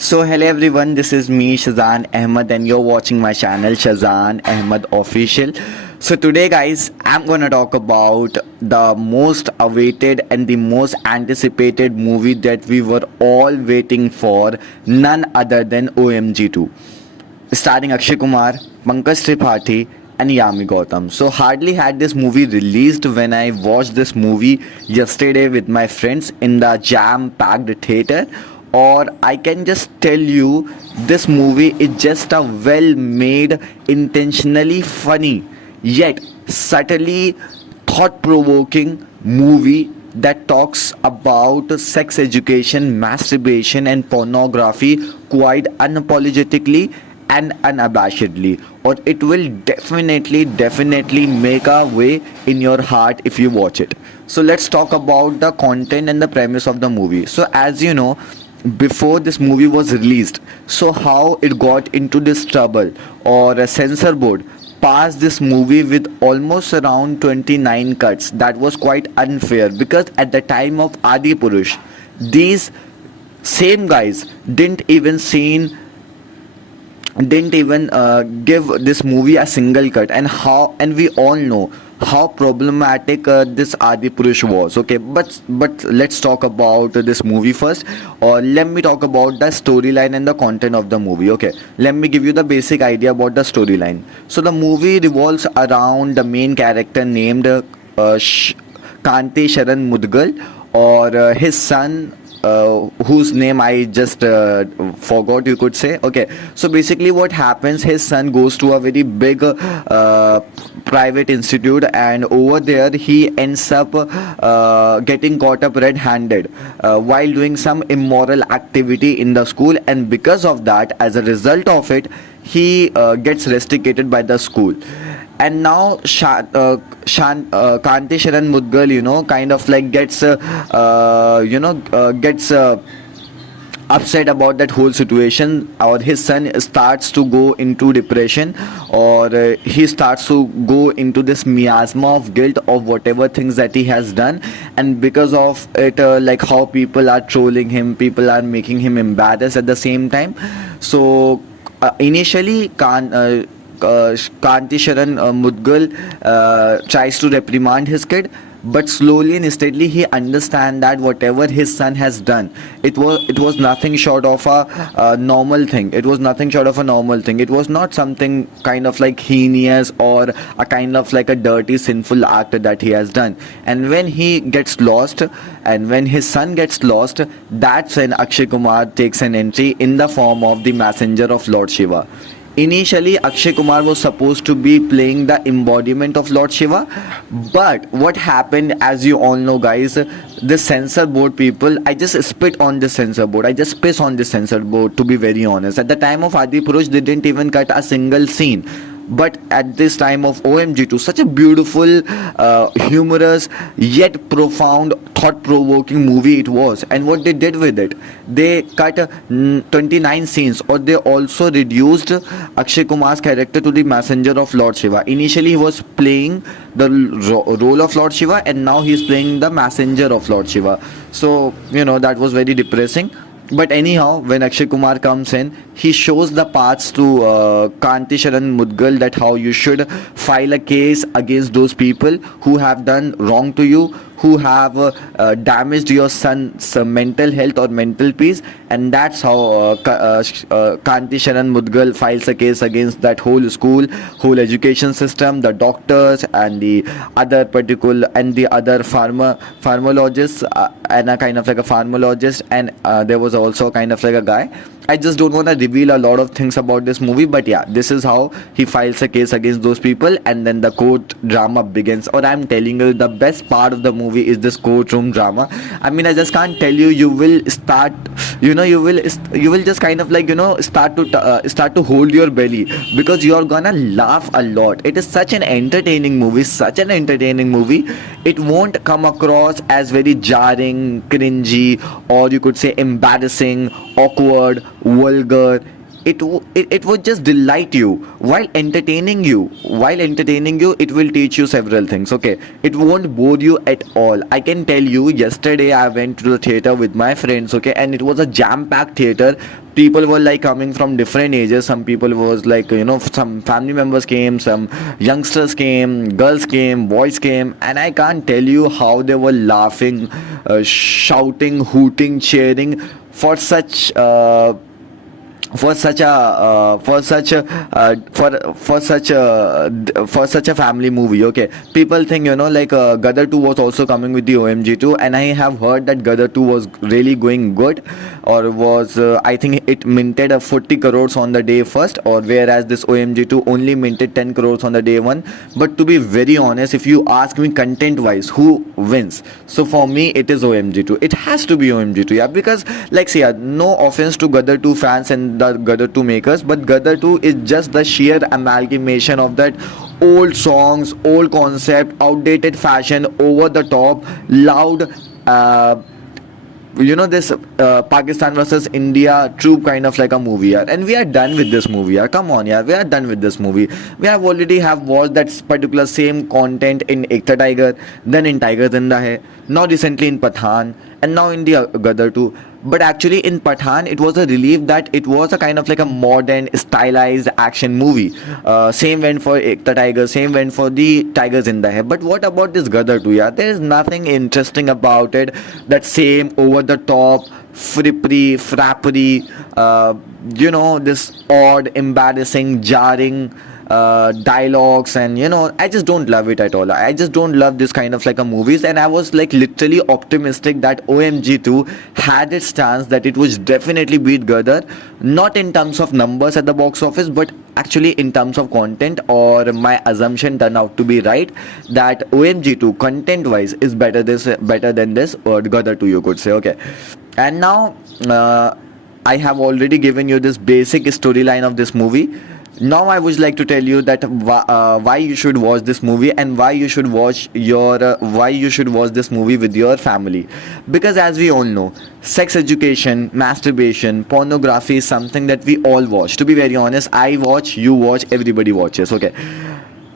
So hello everyone, this is me Shazan Ahmed and you're watching my channel Shazan Ahmed Official. So today guys, I'm gonna talk about the most awaited and the most anticipated movie that we were all waiting for, none other than OMG 2. Starring Akshay Kumar, Pankaj Tripathi and Yami Gautam. So hardly had this movie released when I watched this movie yesterday with my friends in the jam-packed theater. Or I can just tell you, this movie is just a well-made, intentionally funny, yet subtly thought-provoking movie that talks about sex education, masturbation, and pornography quite unapologetically and unabashedly, or it will definitely make a way in your heart if you watch it. So let's talk about the content and the premise of the movie. So as you know, before this movie was released, so how it got into this trouble, or a censor board passed this movie with almost around 29 cuts. That was quite unfair because at the time of Adi Purush, these same guys didn't even give this movie a single cut, and we all know how problematic this Adi Purush was. Okay, but let's talk about this movie first, or let me talk about the storyline and the content of the movie. Okay, let me give you the basic idea about the storyline. So the movie revolves around the main character named Kanti Sharan Mudgal, or his son, whose name I just forgot, you could say. Okay, so basically what happens, his son goes to a very big private institute, and over there he ends up getting caught up red-handed while doing some immoral activity in the school, and because of that, as a result of it, he gets rusticated by the school. And now Kanti Sharan Mudgal, kind of like gets upset about that whole situation, or his son starts to go into depression, or he starts to go into this miasma of guilt of whatever things that he has done, and because of it, like how people are trolling him, people are making him embarrassed at the same time. So initially Kanti Sharan Mudgal tries to reprimand his kid, but slowly and steadily he understands that whatever his son has done, it was nothing short of a normal thing. It was nothing short of a normal thing. It was not something kind of like heinous or a kind of like a dirty sinful act that he has done. And when he gets lost, and when his son gets lost, that's when Akshay Kumar takes an entry in the form of the messenger of Lord Shiva. Initially, Akshay Kumar was supposed to be playing the embodiment of Lord Shiva, but what happened, as you all know, guys, the censor board people, I just spit on the censor board. I just piss on the censor board, to be very honest. At the time of Adi Purush, they didn't even cut a single scene. But at this time of OMG2, such a beautiful, humorous, yet profound, thought-provoking movie it was. And what they did with it, they cut 29 scenes, or they also reduced Akshay Kumar's character to the messenger of Lord Shiva. Initially, he was playing the role of Lord Shiva, and now he's playing the messenger of Lord Shiva. So, that was very depressing. But anyhow, when Akshay Kumar comes in, he shows the paths to Kanti Sharan Mudgal, that how you should file a case against those people who have done wrong to you, who have damaged your son's mental health or mental peace, and that's how Kanti Sharan Mudgal files a case against that whole school, whole education system, the doctors, and the other pharmacologists, and a kind of like a pharmacologist, and there was also kind of like a guy. I just don't want to reveal a lot of things about this movie, but yeah, this is how he files a case against those people, and then the court drama begins. Or I'm telling you, the best part of the movie is this courtroom drama. I mean, I just can't tell you. You will start, you will just kind of like start to hold your belly, because you are gonna laugh a lot. It is such an entertaining movie, It won't come across as very jarring, cringy, or you could say embarrassing, awkward, vulgar. it would just delight you while entertaining you. It will teach you several things. Okay, it won't bore you at all. I can tell you, yesterday I went to the theater with my friends. Okay, and it was a jam packed theater. People were like coming from different ages. Some people was like, some family members came, some youngsters came, girls came, boys came, and I can't tell you how they were laughing, shouting, hooting, cheering for such for such a family movie. Okay, people think, like, Gadar 2 was also coming with the OMG 2, and I have heard that Gadar 2 was really going good, or was I think it minted a 40 crores on the day first, or whereas this OMG 2 only minted 10 crores on the day one. But to be very honest, if you ask me content wise who wins, so for me it is OMG 2. It has to be OMG 2, yeah, because, like, see, no offense to Gadar 2 fans and the Gadar 2 makers, but Gadar 2 is just the sheer amalgamation of that old songs, old concept, outdated fashion, over the top, loud, this Pakistan versus India troop kind of like a movie, yeah. And we are done with this movie, yeah. Come on, yeah, we are done with this movie. We have already have watched that particular same content in Ekta Tiger, then in Tiger Zinda Hai, now recently in Pathan, and now in the Gadar 2. But actually in Pathan, it was a relief that it was a kind of like a modern stylized action movie. Same went for Ekta Tiger, same went for the Tigers in the Hai. But what about this Gadar 2? Yeah, there is nothing interesting about it. That same over the top frappery, this odd, embarrassing, jarring dialogues, and I just don't love it at all. I just don't love this kind of like a movies, and I was like literally optimistic that OMG 2 had its chance, that it would definitely beat Gadar, not in terms of numbers at the box office, but actually in terms of content. Or my assumption turned out to be right, that OMG 2 content wise is better than this, or Gadar 2, you could say. Okay, and now I have already given you this basic storyline of this movie. Now I would like to tell you that why you should watch this movie, and why you should watch this movie with your family. Because as we all know, sex education, masturbation, pornography is something that we all watch. To be very honest, I watch, you watch, everybody watches. Okay,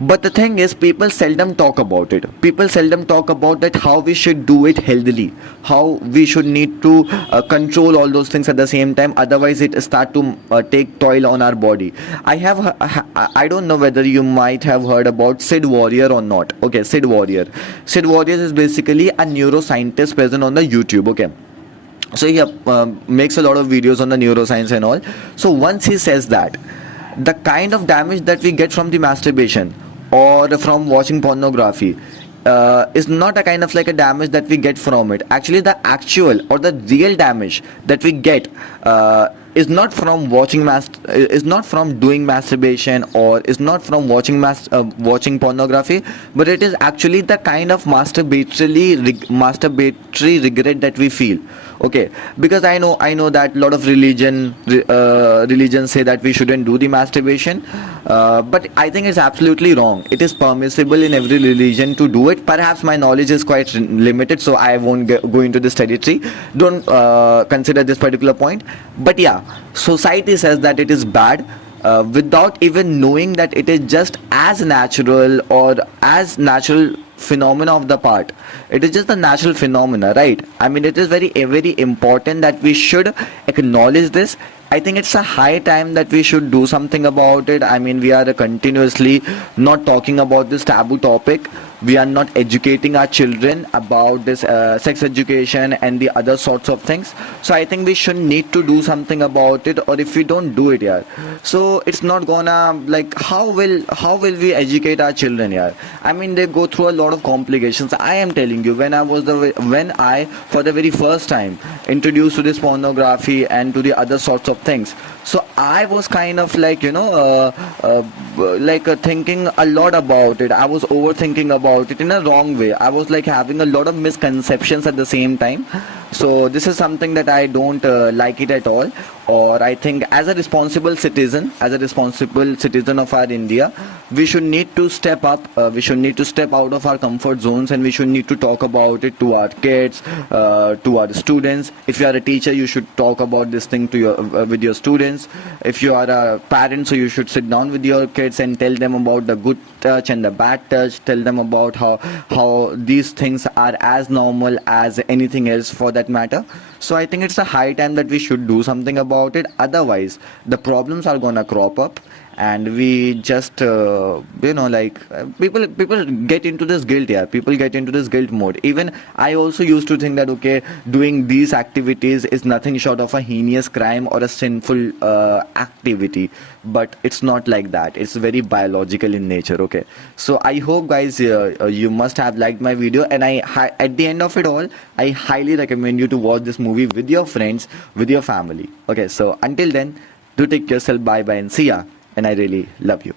but the thing is, people seldom talk about it. People seldom talk about that, how we should do it healthily, how we should need to control all those things at the same time. Otherwise, it start to take toll on our body. I don't know whether you might have heard about Sid Warrior or not. Okay, Sid Warrior. Sid Warrior is basically a neuroscientist present on the YouTube. Okay. So he makes a lot of videos on the neuroscience and all. So once he says that the kind of damage that we get from the masturbation or from watching pornography is not a kind of like a damage that we get from it. Actually, the actual or the real damage that we get is not from is not from doing masturbation, or is not from watching pornography, but it is actually the kind of masturbatory regret that we feel. Okay, because I know that a lot of religions say that we shouldn't do the masturbation, but I think it's absolutely wrong. It is permissible in every religion to do it. Perhaps my knowledge is quite limited, so I won't go into this territory. Don't consider this particular point. But yeah, society says that it is bad, without even knowing that it is just as natural, or as natural phenomena of the part. It is just a natural phenomena, right? I mean, it is very important that we should acknowledge this. I think it's a high time that we should do something about it. I mean, we are continuously not talking about this taboo topic. We are not educating our children about this sex education and the other sorts of things. So I think we should need to do something about it. Or if we don't do it, yeah, so it's not gonna, like, how will we educate our children, yeah? I mean, they go through a lot of complications. I am telling you, when I for the very first time introduced to this pornography and to the other sorts of things, so I was kind of like, thinking a lot about it. I was overthinking about it in a wrong way. I was like having a lot of misconceptions at the same time. So this is something that I don't like it at all. Or I think as a responsible citizen, of our India, we should need to step up. We should need to step out of our comfort zones, and we should need to talk about it to our kids, to our students. If you are a teacher, you should talk about this thing to your with your students. If you are a parent, so you should sit down with your kids and tell them about the good touch and the bad touch. Tell them about how these things are as normal as anything else for that matter. So I think it's a high time that we should do something about it. Otherwise, the problems are gonna crop up, and we just people get into this guilt. Yeah, people get into this guilt mode. Even I also used to think that okay, doing these activities is nothing short of a heinous crime or a sinful activity, but it's not like that. It's very biological in nature. Okay, so I hope guys you must have liked my video, and at the end of it all, I highly recommend you to watch this movie with your friends, with your family. Okay, so until then, do take yourself, bye bye, and see ya. And I really love you.